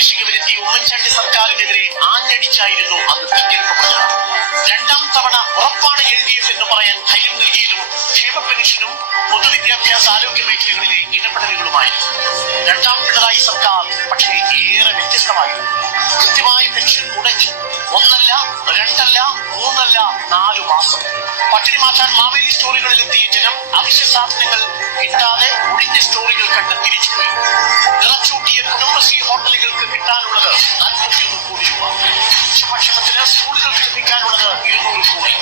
വരുത്തി ഉമ്മൻചാണ്ടി സർക്കാരിനെതിരെ ആഞ്ഞടിച്ചായിരുന്നു അന്ന് തെരഞ്ഞെടുപ്പ് പ്രചരണം. രണ്ടാം തവണ ഉറപ്പാണ് എൽ ഡി എഫ് എന്ന് പറയാൻ ധൈര്യം നൽകിയതും ക്ഷേമ പെൻഷനും പൊതുവിദ്യാഭ്യാസ ആരോഗ്യ മേഖലകളിലെ ഇടപെടലുകളുമായിരുന്നു. രണ്ടാം പിണറായി സർക്കാർ പക്ഷേ ഏറെ വ്യത്യസ്തമായിരുന്നു. കൃത്യമായ പെൻഷൻ മുടങ്ങി മൂന്നല്ല നാലു മാസം. പട്ടിണി മാറ്റാൻ മാവേലി സ്റ്റോറികളിൽ എത്തിയ ജനം അവശ്യ സാധനങ്ങൾ കിട്ടാതെ ഒഴിഞ്ഞ സ്റ്റോറികൾ കണ്ട് തിരിച്ചുപോയി. നിറച്ചൂട്ടിയ കുടുംബശ്രീ ഹോട്ടലുകൾക്ക് കിട്ടാനുള്ളത് നാൽപ്പത്തിയൊന്ന് കോടി രൂപ. ഉച്ചഭക്ഷണത്തിന് സ്കൂളുകൾക്ക് ലഭിക്കാനുള്ളത് ഇരുന്നൂറ് കോടി.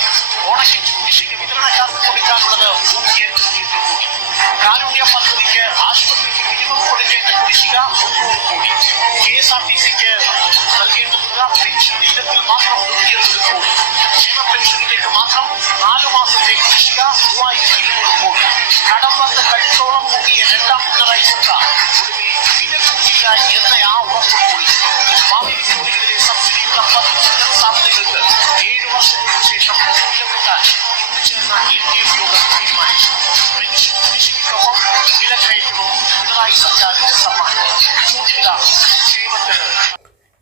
ഓണക്കിറ്റ് കുടിശ്ശിക വിതരണക്കാർക്ക്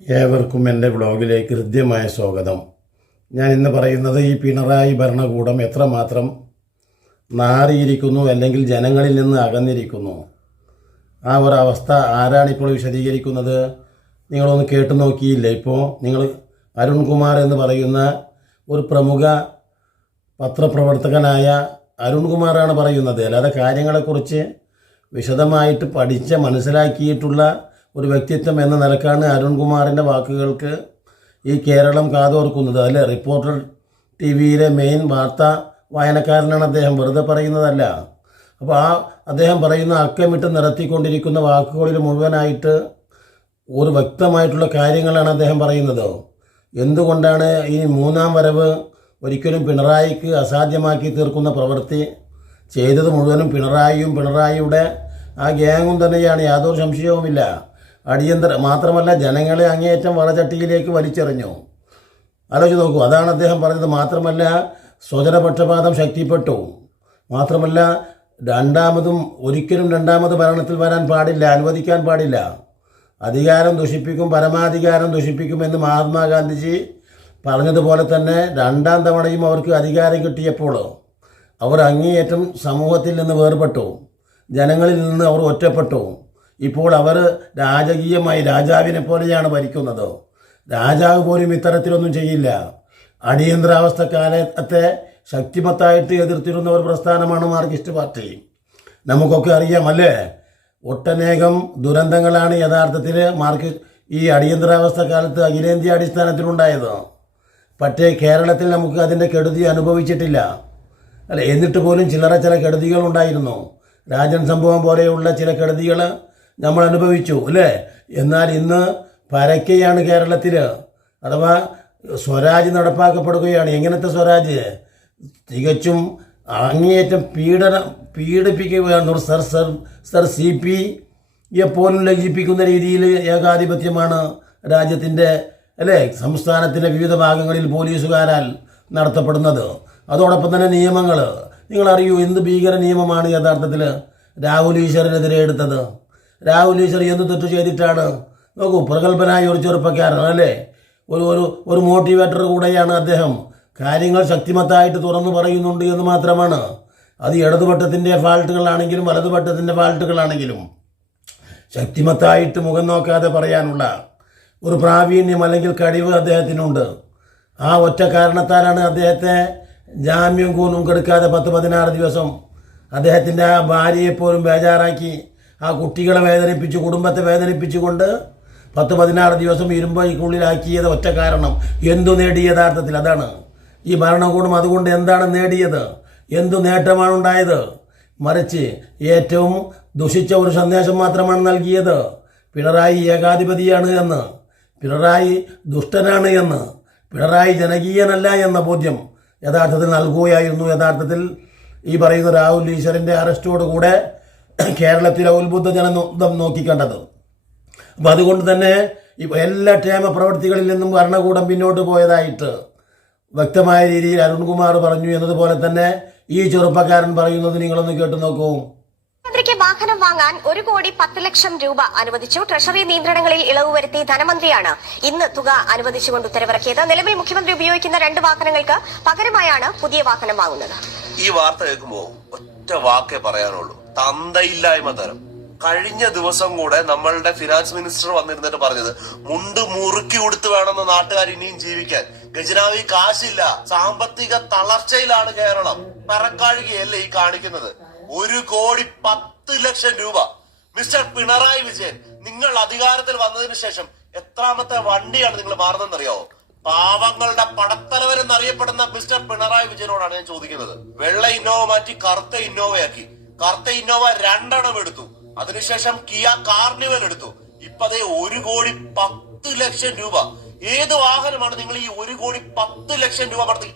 ഏവർക്കും എന്റെ ബ്ലോഗിലേക്ക് ഹൃദ്യമായ സ്വാഗതം. ഞാൻ ഇന്ന് പറയുന്നത് ഈ പിണറായി ഭരണകൂടം എത്രമാത്രം നാറിയിരിക്കുന്നു അല്ലെങ്കിൽ ജനങ്ങളിൽ നിന്ന് അകന്നിരിക്കുന്നു. ആ ഒരു അവസ്ഥ ആരാണിപ്പോൾ വിശദീകരിക്കുന്നത്? നിങ്ങളൊന്ന് കേട്ടു നോക്കിയില്ല ഇപ്പോൾ നിങ്ങൾ അരുൺകുമാർ എന്ന് പറയുന്ന ഒരു പ്രമുഖ പത്രപ്രവർത്തകനായ അരുൺകുമാറാണ് പറയുന്നത്. അല്ലാതെ കാര്യങ്ങളെക്കുറിച്ച് വിശദമായിട്ട് പഠിച്ച് മനസ്സിലാക്കിയിട്ടുള്ള ഒരു വ്യക്തിത്വം എന്ന നിലക്കാണ് അരുൺകുമാറിന്റെ വാക്കുകൾക്ക് ഈ കേരളം കാതോർക്കുന്നത്. അല്ലെ? റിപ്പോർട്ടർ ടി വിയിലെ മെയിൻ വാർത്താ വായനക്കാരനാണ് അദ്ദേഹം. വെറുതെ പറയുന്നതല്ല. അപ്പോൾ ആ അദ്ദേഹം പറയുന്ന അക്കമിട്ട് നിരത്തിക്കൊണ്ടിരിക്കുന്ന വാക്കുകളിൽ മുഴുവനായിട്ട് ഒരു വ്യക്തമായിട്ടുള്ള കാര്യങ്ങളാണ് അദ്ദേഹം പറയുന്നത്. എന്തുകൊണ്ടാണ് ഈ മൂന്നാം വരവ് ഒരിക്കലും പിണറായിക്ക് അസാധ്യമാക്കി തീർക്കുന്ന പ്രവൃത്തി? ചെയ്തത് മുഴുവനും പിണറായിയും പിണറായിയുടെ ആ ഗ്യാങ്ങും തന്നെയാണ്. യാതൊരു സംശയവുമില്ല. അടിയന്തര മാത്രമല്ല ജനങ്ങളെ അങ്ങേയറ്റം വളചട്ടിയിലേക്ക് വലിച്ചെറിഞ്ഞു. ആലോചിച്ച് നോക്കൂ അതാണ് അദ്ദേഹം പറഞ്ഞത്. മാത്രമല്ല സ്വജനപക്ഷപാതം ശക്തിപ്പെട്ടു. മാത്രമല്ല രണ്ടാമതും ഒരിക്കലും രണ്ടാമത് ഭരണത്തിൽ വരാൻ പാടില്ല അനുവദിക്കാൻ പാടില്ല. അധികാരം ദുഷിപ്പിക്കും പരമാധികാരം ദുഷിപ്പിക്കുമെന്ന് മഹാത്മാഗാന്ധിജി പറഞ്ഞതുപോലെ തന്നെ രണ്ടാം തവണയും അവർക്ക് അധികാരം കിട്ടിയപ്പോൾ അവർ അങ്ങേയറ്റം സമൂഹത്തിൽ നിന്ന് വേർപെട്ടു. ജനങ്ങളിൽ നിന്ന് അവർ ഒറ്റപ്പെട്ടു. ഇപ്പോൾ അവർ രാജകീയമായി രാജാവിനെ പോലെയാണ് ഭരിക്കുന്നത്. രാജാവ് പോലും ഇത്തരത്തിലൊന്നും ചെയ്യില്ല. അടിയന്തരാവസ്ഥ കാലത്തെ ശക്തിമത്തായിട്ട് എതിർത്തിരുന്ന ഒരു പ്രസ്ഥാനമാണ് മാർക്സിസ്റ്റ് പാർട്ടി. നമുക്കൊക്കെ അറിയാം അല്ലേ? ഒട്ടനേകം ദുരന്തങ്ങളാണ് യഥാർത്ഥത്തിൽ മാർക്ക് ഈ അടിയന്തരാവസ്ഥ കാലത്ത് അഖിലേന്ത്യാ അടിസ്ഥാനത്തിലുണ്ടായത്. പക്ഷേ കേരളത്തിൽ നമുക്ക് അതിന്റെ കെടുതി അനുഭവിച്ചിട്ടില്ല. അല്ല എന്നിട്ട് പോലും ചില്ലറ ചില കെടുതികൾ ഉണ്ടായിരുന്നു. രാജൻ സംഭവം പോലെയുള്ള ചില കെടുതികൾ നമ്മൾ അനുഭവിച്ചു അല്ലേ? എന്നാൽ ഇന്ന് പരക്കെയാണ് കേരളത്തിൽ അഥവാ സ്വരാജ് നടപ്പാക്കപ്പെടുകയാണ്. എങ്ങനത്തെ സ്വരാജ്? തികച്ചും അങ്ങേയറ്റം പീഡന പീഡിപ്പിക്കുകയാണ്. Sir sir sir C P എപ്പോലും ലജിപ്പിക്കുന്ന രീതിയിൽ ഏകാധിപത്യമാണ് രാജ്യത്തിന്റെ അല്ലേ? സംസ്ഥാനത്തിന്റെ വിവിധ ഭാഗങ്ങളിൽ പോലീസുകാരാൽ നടത്തപ്പെടുന്നത്. അതോടൊപ്പം തന്നെ നിയമങ്ങൾ നിങ്ങളറിയൂ എന്ത് ഭീകര നിയമമാണ് യഥാർത്ഥത്തിൽ രാഹുൽ ഈശ്വരനെതിരെ എടുത്തത്? രാഹുൽ ഈശ്വർ എന്ത് തെറ്റ് ചെയ്തിട്ടാണ്? നോക്കൂ പ്രഗത്ഭനായ ഒരു ചെറുപ്പക്കാരൻ അല്ലേ? ഒരു ഒരു ഒരു മോട്ടിവേറ്റർ കൂടെയാണ് അദ്ദേഹം. കാര്യങ്ങൾ ശക്തിമത്തായിട്ട് തുറന്നു പറയുന്നുണ്ട് എന്ന് മാത്രമാണ്. അത് ഇടതുപക്ഷത്തിന്റെ ഫാൾട്ടുകളാണെങ്കിലും വലതുപക്ഷത്തിന്റെ ഫാൾട്ടുകളാണെങ്കിലും ശക്തിമത്തായിട്ട് മുഖം നോക്കാതെ പറയാനുള്ള ഒരു പ്രാവീണ്യം അല്ലെങ്കിൽ കഴിവ് അദ്ദേഹത്തിനുണ്ട്. ആ ഒറ്റ കാരണത്താലാണ് അദ്ദേഹത്തെ ജാമ്യം കൂലും കെടുക്കാതെ പത്ത് പതിനാറ് ദിവസം അദ്ദേഹത്തിന്റെ ആ ഭാര്യയെപ്പോലും ബേജാറാക്കി ആ കുട്ടികളെ വേദനിപ്പിച്ച് കുടുംബത്തെ വേദനിപ്പിച്ചുകൊണ്ട് പത്ത് പതിനാറ് ദിവസം ഇരുമ്പയ്ക്കുള്ളിലാക്കിയത് ഒറ്റ കാരണം. എന്തു നേടി യഥാർത്ഥത്തിൽ? അതാണ്. ഈ ഭരണകൂടം അതുകൊണ്ട് എന്താണ് നേടിയത്? എന്തു നേട്ടമാണ് ഉണ്ടായത്? മറിച്ച് ഏറ്റവും ദുഷിച്ച ഒരു സന്ദേശം മാത്രമാണ് നൽകിയത്. പിണറായി ഏകാധിപതിയാണ് എന്ന്. പിണറായി ദുഷ്ടനാണ് എന്ന്. പിണറായി ജനകീയനല്ല എന്ന ബോധ്യം യഥാർത്ഥത്തിൽ നൽകുകയായിരുന്നു. യഥാർത്ഥത്തിൽ ഈ പറയുന്ന രാഹുൽ ഈശ്വരന്റെ അറസ്റ്റോടുകൂടെ കേരളത്തിലെ ഉത്ബുദ്ധ ജനം നോക്കിക്കണ്ടത്. അപ്പം അതുകൊണ്ട് തന്നെ ഇപ്പോൾ എല്ലാ ക്ഷേമ പ്രവൃത്തികളിൽ നിന്നും ഭരണകൂടം പിന്നോട്ട് പോയതായിട്ട് വ്യക്തമായ രീതിയിൽ അരുൺകുമാർ പറഞ്ഞു എന്നതുപോലെ തന്നെ ഈ ചെറുപ്പക്കാരൻ പറയുന്നത് നിങ്ങളൊന്ന് കേട്ടു നോക്കൂ. മന്ത്രിക്ക് വാഹനം വാങ്ങാൻ ഒരു കോടി പത്ത് ലക്ഷം രൂപ അനുവദിച്ചു. ട്രഷറി നിയന്ത്രണങ്ങളിൽ ഇളവ് വരുത്തി ധനമന്ത്രിയാണ് ഇന്ന് തുക അനുവദിച്ചുകൊണ്ട് ഉത്തരവിറക്കിയത്. നിലവിൽ മുഖ്യമന്ത്രി ഉപയോഗിക്കുന്ന രണ്ട് വാഹനങ്ങൾക്ക് പകരമായാണ് പുതിയ വാഹനം വാങ്ങുന്നത്. ഈ വാർത്ത കേൾക്കുമ്പോ ഒറ്റ വാക്കേ പറയാനുള്ളൂ. തന്തയില്ലായ്മ തരം. കഴിഞ്ഞ ദിവസം കൂടെ നമ്മളുടെ ഫിനാൻസ് മിനിസ്റ്റർ വന്നിരുന്നിട്ട് പറഞ്ഞത് മുണ്ട് മുറുക്കി കൊടുത്ത് വേണമെന്ന് നാട്ടുകാർ ഇനിയും ജീവിക്കാൻ. ഗജനാവി കാശില്ല സാമ്പത്തിക തളർച്ചയിലാണ് കേരളം. പറക്കാഴുകയല്ലേ ഈ കാണിക്കുന്നത്. ഒരു കോടി പത്ത് ലക്ഷം രൂപ. മിസ്റ്റർ പിണറായി വിജയൻ നിങ്ങൾ അധികാരത്തിൽ വന്നതിന് ശേഷം എത്രാമത്തെ വണ്ടിയാണ് നിങ്ങൾ മാറുന്നതെന്നറിയാവോ? പാവങ്ങളുടെ പടത്തലവരെന്നറിയപ്പെടുന്ന മിസ്റ്റർ പിണറായി വിജയനോടാണ് ഞാൻ ചോദിക്കുന്നത്. വെള്ള ഇന്നോവ മാറ്റി കറുത്ത ഇന്നോവയാക്കി. കറുത്ത ഇന്നോവ രണ്ടെണ്ണം എടുത്തു. അതിനുശേഷം കിയ കാർണിവൽ എടുത്തു. ഇപ്പതേ ഒരു കോടി പത്ത് ലക്ഷം രൂപ. ഏത് വാഹനമാണ് നിങ്ങൾ ഈ ഒരു കോടി പത്ത് ലക്ഷം രൂപ നടത്തി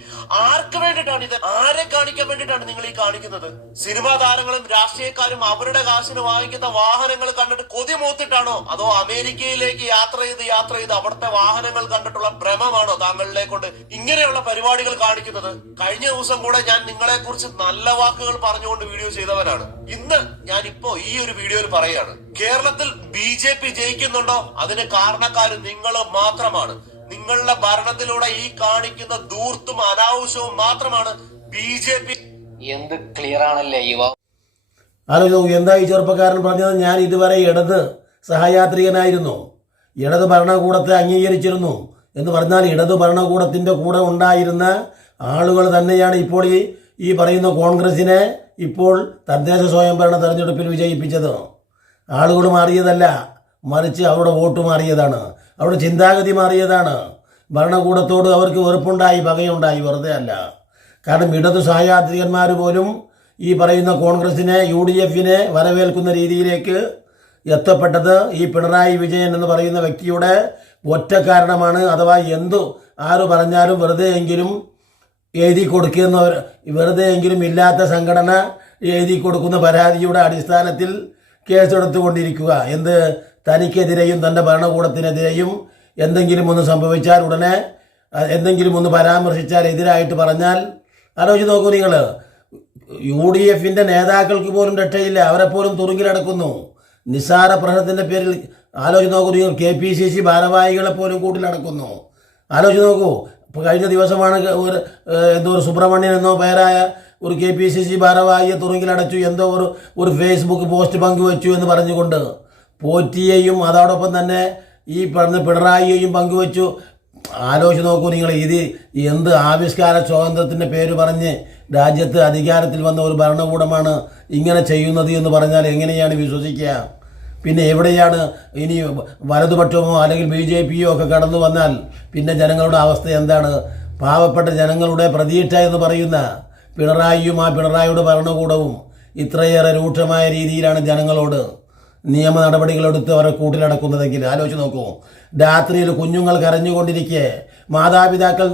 ആർക്ക് വേണ്ടിയിട്ടാണ് ഇത്? ആരെ കാണിക്കാൻ വേണ്ടിയിട്ടാണ് നിങ്ങൾ ഈ കാണിക്കുന്നത്? സിനിമാ താരങ്ങളും രാഷ്ട്രീയക്കാരും അവരുടെ കാശിന് വാങ്ങിക്കുന്ന വാഹനങ്ങൾ കണ്ടിട്ട് കൊതി മൂത്തിട്ടാണോ? അതോ അമേരിക്കയിലേക്ക് യാത്ര ചെയ്ത് യാത്ര ചെയ്ത് അവിടുത്തെ വാഹനങ്ങൾ കണ്ടിട്ടുള്ള ഭ്രമമാണോ താങ്കളിലെ കൊണ്ട് ഇങ്ങനെയുള്ള പരിപാടികൾ കാണിക്കുന്നത്? കഴിഞ്ഞ ദിവസം കൂടെ ഞാൻ നിങ്ങളെ കുറിച്ച് നല്ല വാക്കുകൾ പറഞ്ഞുകൊണ്ട് വീഡിയോ ചെയ്തവനാണ്. ഇന്ന് ഞാൻ ഇപ്പോ ഈ ഒരു വീഡിയോയിൽ പറയാണ് കേരളത്തിൽ ബി ജെ പി ജയിക്കുന്നുണ്ടോ? അതിന് കാരണക്കാർ നിങ്ങൾ മാത്രമാണ്. നിങ്ങളുടെ ഭരണത്തിലൂടെ ഈ കാണിക്കുന്ന ദൂർത്തും അനാവശ്യവും മാത്രമാണ് ബി ജെ പി എന്ത് ക്ലിയർ ആണല്ലേ യുവ ആലോചിച്ചു എന്താ ഈ ചെറുപ്പക്കാരൻ പറഞ്ഞത്? ഞാൻ ഇതുവരെ ഇടത് സഹയാത്രികനായിരുന്നു. ഇടത് ഭരണകൂടത്തെ അംഗീകരിച്ചിരുന്നു എന്ന് പറഞ്ഞാൽ ഇടത് ഭരണകൂടത്തിന്റെ കൂടെ ഉണ്ടായിരുന്ന ആളുകൾ തന്നെയാണ് ഇപ്പോൾ ഈ ഈ പറയുന്ന കോൺഗ്രസിനെ ഇപ്പോൾ തദ്ദേശ സ്വയംഭരണ തെരഞ്ഞെടുപ്പിൽ വിജയിപ്പിച്ചത്. ആളുകൾ മാറിയതല്ല. മറിച്ച് അവരുടെ വോട്ട് മാറിയതാണ്. അവരുടെ ചിന്താഗതി മാറിയതാണ്. ഭരണകൂടത്തോട് അവർക്ക് വെറുപ്പുണ്ടായി പകയുണ്ടായി വെറുതെ അല്ല. കാരണം ഇടതു സഹയാത്രികന്മാർ പോലും ഈ പറയുന്ന കോൺഗ്രസിനെ യു ഡി എഫിനെ വരവേൽക്കുന്ന രീതിയിലേക്ക് എത്തപ്പെട്ടത് ഈ പിണറായി വിജയൻ എന്ന് പറയുന്ന വ്യക്തിയുടെ ഒറ്റ കാരണമാണ്. അഥവാ എന്തു ആര് പറഞ്ഞാലും വെറുതെ എങ്കിലും എഴുതി കൊടുക്കുന്നവർ വെറുതെ എങ്കിലും ഇല്ലാത്ത സംഘടന എഴുതി കൊടുക്കുന്ന പരാതിയുടെ അടിസ്ഥാനത്തിൽ കേസെടുത്തുകൊണ്ടിരിക്കുക. എന്ത്? തനിക്കെതിരെയും തന്റെ ഭരണകൂടത്തിനെതിരെയും എന്തെങ്കിലും ഒന്ന് സംഭവിച്ചാൽ ഉടനെ എന്തെങ്കിലും ഒന്ന് പരാമർശിച്ചാൽ എതിരായിട്ട് പറഞ്ഞാൽ ആലോചിച്ച് നോക്കൂ നിങ്ങൾ. യു ഡി എഫിന്റെ നേതാക്കൾക്ക് പോലും രക്ഷയില്ല. അവരെ പോലും തുറുങ്കിലടക്കുന്നു. നിസ്സാര പ്രശ്നത്തിന്റെ പേരിൽ ആലോചിച്ച് നോക്കൂ നിങ്ങൾ. കെ പി സി സി ഭാരവാഹികളെ പോലും കൂട്ടിലടക്കുന്നു ആലോചിച്ച് നോക്കൂ. ഇപ്പോൾ കഴിഞ്ഞ ദിവസമാണ് ഒരു എന്തോ ഒരു സുബ്രഹ്മണ്യൻ എന്നോ പേരായ ഒരു കെ പി സി സി ഭാരവാഹിയെ തുറങ്കിലടച്ചു എന്തോ ഒരു ഒരു ഫേസ്ബുക്ക് പോസ്റ്റ് പങ്കുവച്ചു എന്ന് പറഞ്ഞുകൊണ്ട് പോറ്റിയെയും അതോടൊപ്പം തന്നെ ഈ പറഞ്ഞ പിണറായിയെയും പങ്കുവച്ചു. ആലോചിച്ച് നോക്കൂ നിങ്ങൾ ഇത് എന്ത് ആവിഷ്കാര സ്വാതന്ത്ര്യത്തിന്റെ പേര് പറഞ്ഞ് രാജ്യത്ത് അധികാരത്തിൽ വന്ന ഒരു ഭരണകൂടമാണ് ഇങ്ങനെ ചെയ്യുന്നത് എന്ന് പറഞ്ഞാൽ എങ്ങനെയാണ് വിശ്വസിക്കുക? പിന്നെ എവിടെയാണ് ഇനി വലതുപക്ഷമോ അല്ലെങ്കിൽ ബി ജെ പിയോ ഒക്കെ കടന്നു വന്നാൽ പിന്നെ ജനങ്ങളുടെ അവസ്ഥ എന്താണ്? പാവപ്പെട്ട ജനങ്ങളുടെ പ്രതീക്ഷ എന്ന് പറയുന്ന പിണറായിയും ആ പിണറായിയുടെ ഭരണകൂടവും ഇത്രയേറെ രൂക്ഷമായ രീതിയിലാണ് ജനങ്ങളോട് നിയമ നടപടികളെടുത്ത് അവരെ കൂട്ടിലടക്കുന്നതെങ്കിൽ ആലോചിച്ച് നോക്കൂ. രാത്രിയിൽ കുഞ്ഞുങ്ങൾ കരഞ്ഞുകൊണ്ടിരിക്കെ മാതാപിതാക്കൾ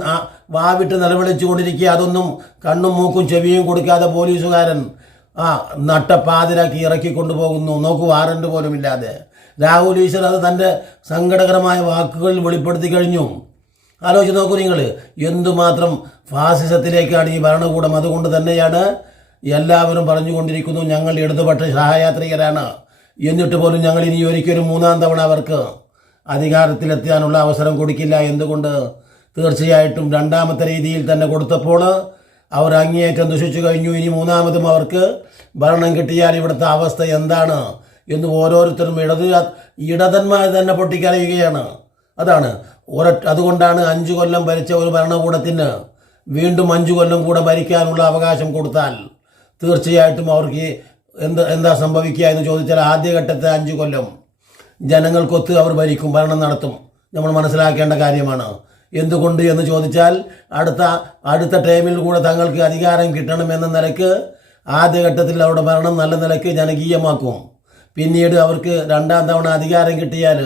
വാവിട്ട് നിലവിളിച്ചുകൊണ്ടിരിക്കുക അതൊന്നും കണ്ണും മൂക്കും ചെവിയും കൊടുക്കാതെ പോലീസുകാരൻ ആ നട്ടപ്പാതിരാക്കി ഇറക്കി കൊണ്ടുപോകുന്നു നോക്കൂ പോലും ഇല്ലാതെ രാഹുൽ ഈശ്വർ അത് തന്റെ സങ്കടകരമായ വാക്കുകളിൽ വെളിപ്പെടുത്തി കഴിഞ്ഞു. ആലോചിച്ച് നോക്കൂ നിങ്ങൾ എന്തുമാത്രം ഫാസിസത്തിലേക്കാണ് ഈ ഭരണകൂടം അതുകൊണ്ട് തന്നെയാണ് എല്ലാവരും പറഞ്ഞുകൊണ്ടിരിക്കുന്നു ഞങ്ങൾ ഇടതുപക്ഷ സഹയാത്രികരാണ്. എന്നിട്ട് പോലും ഞങ്ങൾ ഇനി ഒരിക്കലും മൂന്നാം തവണ അവർക്ക് അധികാരത്തിലെത്താനുള്ള അവസരം കൊടുക്കില്ല എന്തുകൊണ്ട്? തീർച്ചയായിട്ടും രണ്ടാമത്തെ രീതിയിൽ തന്നെ കൊടുത്തപ്പോൾ അവർ അങ്ങേയറ്റം ദുഷിച്ചു കഴിഞ്ഞു. ഇനി മൂന്നാമതും അവർക്ക് ഭരണം കിട്ടിയാൽ ഇവിടുത്തെ അവസ്ഥ എന്താണ് എന്ന് ഓരോരുത്തരും ഇടത് ഇടതന്മാർ തന്നെ പൊട്ടിക്കറിയുകയാണ് അതാണ്. ഒരൊറ്റ അതുകൊണ്ടാണ് അഞ്ചു കൊല്ലം ഭരിച്ച ഒരു ഭരണകൂടത്തിന് വീണ്ടും അഞ്ചു കൊല്ലം കൂടെ ഭരിക്കാനുള്ള അവകാശം കൊടുത്താൽ തീർച്ചയായിട്ടും അവർക്ക് എന്ത് എന്താ സംഭവിക്കുക എന്ന് ചോദിച്ചാൽ ആദ്യഘട്ടത്തെ അഞ്ചു കൊല്ലം ജനങ്ങൾക്കൊത്ത് അവർ ഭരിക്കും ഭരണം നടത്തും. നമ്മൾ മനസ്സിലാക്കേണ്ട കാര്യമാണ്. എന്തുകൊണ്ട് എന്ന് ചോദിച്ചാൽ അടുത്ത അടുത്ത ടൈമിൽ കൂടെ തങ്ങൾക്ക് അധികാരം കിട്ടണം എന്ന നിലയ്ക്ക് ആദ്യഘട്ടത്തിൽ അവരുടെ ഭരണം നല്ല നിലയ്ക്ക് ജനകീയമാക്കും. പിന്നീട് അവർക്ക് രണ്ടാം തവണ അധികാരം കിട്ടിയാൽ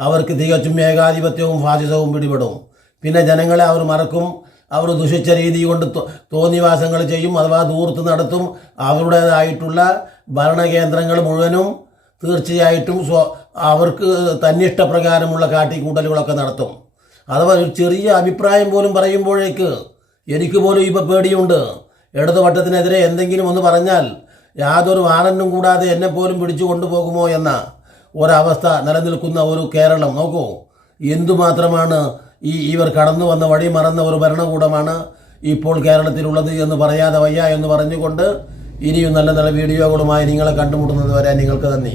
അവർക്ക് തികച്ചും ഏകാധിപത്യവും ഫാസിസവും പിടിപെടും. പിന്നെ ജനങ്ങളെ അവർ മറക്കും. അവർ ദുഷിച്ച രീതി കൊണ്ട് തോന്നിവാസങ്ങൾ ചെയ്യും. അഥവാ ദൂർത്ത് നടത്തും. അവരുടേതായിട്ടുള്ള ഭരണകേന്ദ്രങ്ങൾ മുഴുവനും തീർച്ചയായിട്ടും സ്വ അവർക്ക് തന്നിഷ്ടപ്രകാരമുള്ള കാട്ടിക്കൂട്ടലുകളൊക്കെ നടത്തും. അഥവാ ഒരു ചെറിയ അഭിപ്രായം പോലും പറയുമ്പോഴേക്ക് എനിക്ക് പോലും ഇപ്പോൾ പേടിയുണ്ട്. ഇടതുപക്ഷത്തിനെതിരെ എന്തെങ്കിലും ഒന്ന് പറഞ്ഞാൽ യാതൊരു വാറന്റും കൂടാതെ എന്നെ പോലും പിടിച്ചു കൊണ്ടുപോകുമോ എന്ന ഒരവസ്ഥ നിലനിൽക്കുന്ന ഒരു കേരളം. നോക്കൂ എന്തുമാത്രമാണ് ഈ ഇവർ കടന്നു വന്ന വഴി മറന്ന ഒരു ഭരണകൂടമാണ് ഇപ്പോൾ കേരളത്തിലുള്ളത് എന്ന് പറയാതെ വയ്യ എന്ന് പറഞ്ഞുകൊണ്ട് ഇനിയും നല്ല നല്ല വീഡിയോകളുമായി നിങ്ങളെ കണ്ടുമുട്ടുന്നത് വരെ നിങ്ങൾക്ക് നന്ദി.